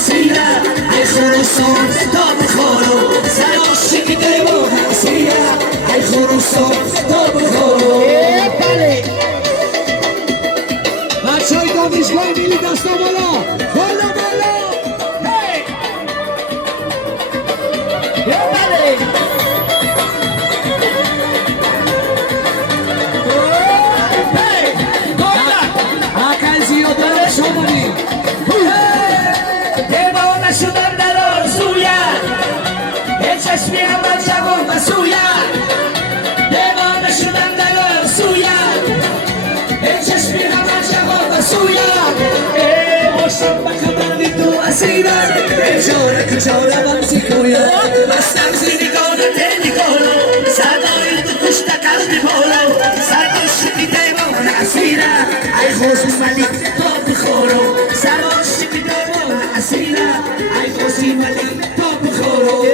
اسیره ای خروسان تا بخورو سر عاشق دیوانه اسیره ای خروسان تا بخورو بله بچه های دانشگاه میلی دستا بالا بالا بالا بله حقا زیاده شماری دیوانه شدم در آرزویت به چشمی اول جوان مسویت دیوانه شدم در آرزویت به چشمی اول جوان مسویت باشم بخبردی تو اسیرت بیچاره کچاره بمسی کویت بستم زی نگانت نگارو صدای تو پشت قلبی بالو سرعاشقی دیوانه اسیرت ای خوزی ملیک تا بخورو سرعاشقی دیوانه اسیرت ای خوزی ملیک تا بخورو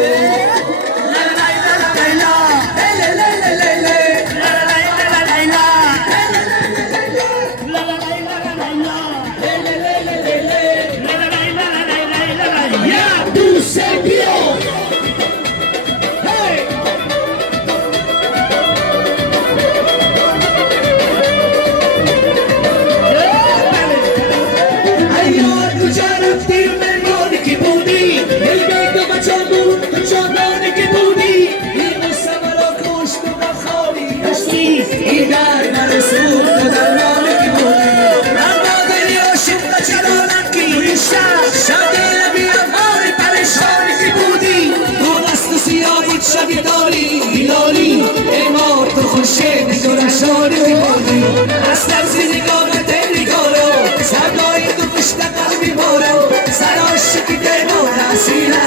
شبی داری بیلالی امار تو خورشید تو رشاری بیماری اصلا زی نگاهت نگارو صدای تو پشت قلبی بارو سر عاشقی دیوانه اسیره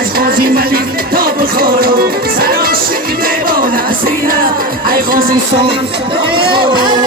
از غازی ملیک تا بخورو سر عاشقی دیوانه اسیره ای غازی سان تا بخورو